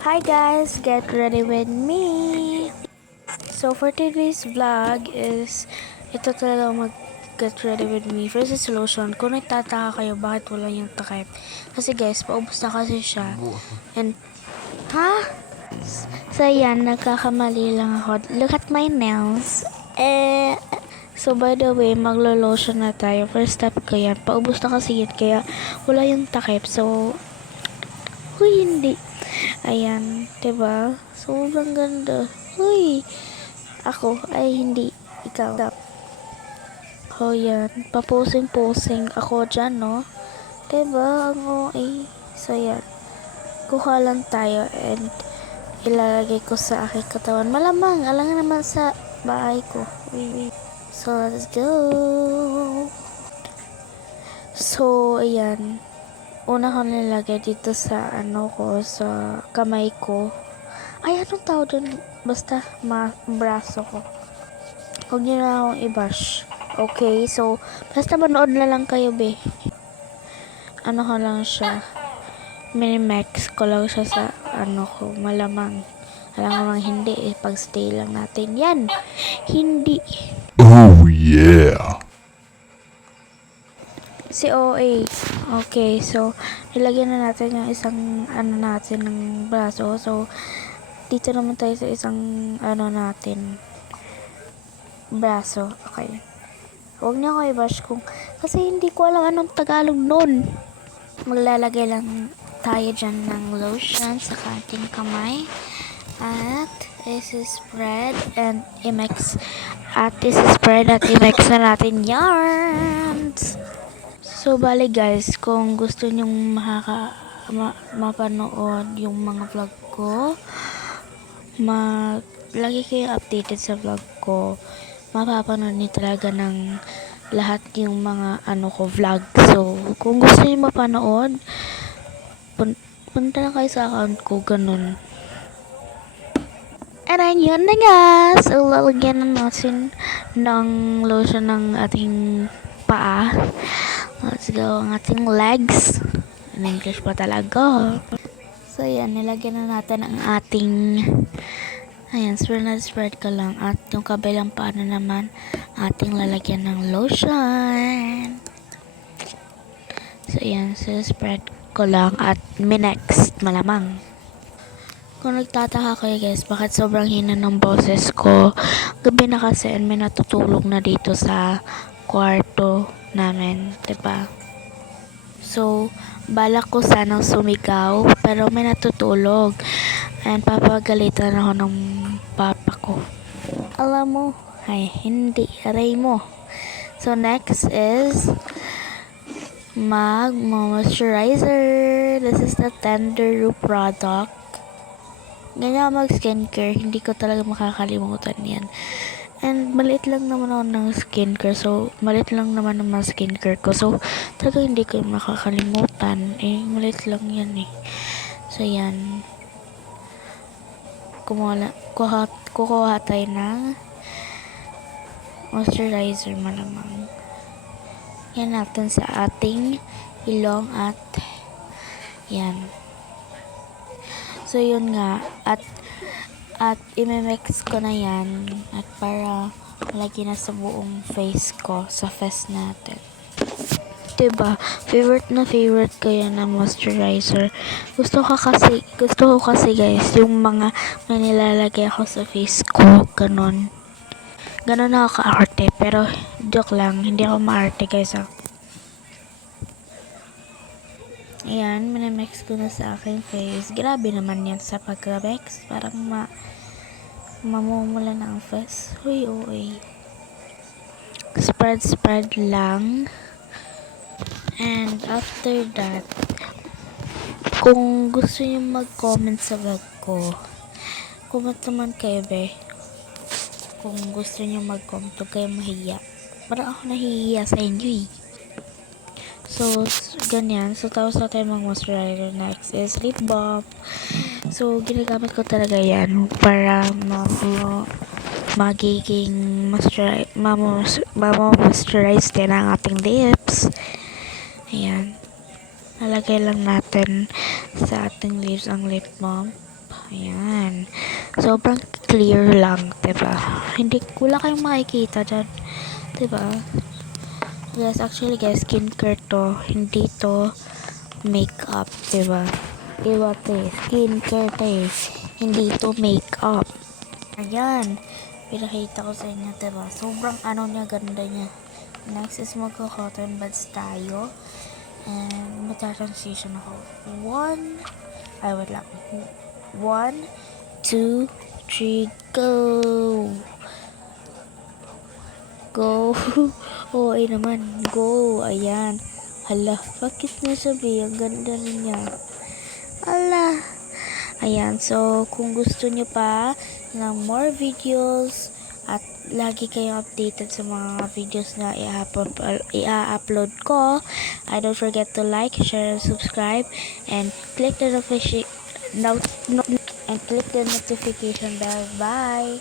Hi guys, get ready with me. So for today's vlog is ito talaga get ready with me. First is lotion. Kung nagtataka kayo bakit wala yung takip. Kasi guys, paubos na kasi siya. And so yan, nagkakamali lang ako. Look at my nails. So by the way, maglo-lotion na tayo. First step ko yan. Paubos na kasi yan, kaya wala yung takip. So, hindi. Ayan, 'di ba? Sobrang ganda. Huy. Ako ay hindi ikaw. Oh, yan. Paposing-posing ako dyan, no? 'Di ba? Ang OA. So, yan. Kuha lang tayo and ilalagay ko sa aking katawan. Malamang, alang naman sa bahay ko. Uy. So, let's go. So, ayan. Una ko nilagay dito sa sa kamay ko. Ay, anong tawag dun? Basta, braso ko. Huwag niyo na akong i-bash. Okay, so, basta manood na lang kayo, be. Ano ko lang siya. Minimax ko lang siya sa ko. Malamang. Alam namang hindi eh. Pag-stay lang natin. Yan. Hindi. Oh yeah. Si OA. Okay, so, nilagyan na natin yung isang natin ng braso. So, dito naman tayo sa isang natin braso. Okay. Huwag niyo ako i-bash kasi hindi ko alam anong Tagalog nun. Maglalagay lang tayo dyan ng lotion sa ating kamay. At isi-spread and i-mix. At isi-spread at i-mix na natin yan. So, bali guys, kung gusto nyong mapanood yung mga vlog ko, lagi kayo updated sa vlog ko, mapapanood niyo talaga ng lahat yung mga vlog. So, kung gusto niyo mapanood, punta lang kayo sa account ko, ganun. And then, yun na nga. So, lalagyan na natin ng lotion ng ating paa. Let's go, ang ating legs. In English pa talaga. So, yan, nilagyan na natin ang ating spread ko lang. At yung kabilang paano naman, ating lalagyan ng lotion. So, yan, spread ko lang at minex, malamang. Kung nagtataka kayo guys, bakit sobrang hina ng boses ko, gabi na kasi and may natutulog na dito sa kwarto namin, diba? So, balak ko sanang sumigaw, pero may natutulog. And papagalitan ako ng papa ko. Alam mo, ay hindi, aray mo. So, next is moisturizer. This is the Tenderu product. Ganyan mag-skincare, hindi ko talaga makakalimutan yan. And maliit lang naman ako ng skincare. So, maliit lang naman ng mga skincare ko. So, talaga hindi ko makakalimutan. Maliit lang yan eh. So, yan. Kukuha tayo ng moisturizer malamang. Yan natin sa ating ilong at yan. So, yun nga. At imimix ko na yan at para lagi na sa buong face ko, sa face natin. Diba? Favorite ko yan na moisturizer. Gusto ko kasi guys, yung mga may nilalagay ako sa face ko, ganon ako ka-arte, pero joke lang, hindi ako ma-arte guys. Ayan, minimix ko na sa aking face. Grabe naman yan sa pagka-mix. Parang mamumula na ang face. Uy. Spread lang. And after that, kung gusto nyo mag-comment sa vlog ko, comment naman kayo, be. Kung gusto nyo mag-comment, huwag kayo mahiya. Parang ako nahihiya sa inyo eh. So, ganyan. So, tapos na tayo mag-moisturizer. Next is lip balm. So, ginagamit ko talaga yan para magiging moisturize din ang ating lips. Ayan. Nalagay lang natin sa ating lips ang lip balm. Ayan. Sobrang clear lang, diba? Wala kayong makikita dyan. Diba? Yes, actually guys, skincare to. Hindi to makeup, diba? Diba te? Skincare to eh. Hindi to makeup. Ayan. Pinakita ko sa inyo, diba? Sobrang niya, ganda niya. Next is magko-cotton buds tayo. And magta-transition ako. Wait lang. 1, 2, 3, go! Go! Oo, naman. Go! Ayan. Hala, bakit nasabi? Ang ganda niya. Hala. Ayan, so kung gusto nyo pa ng more videos at lagi kayong updated sa mga videos na i-upload ko, don't forget to like, share, and subscribe, and click the notification bell. Bye!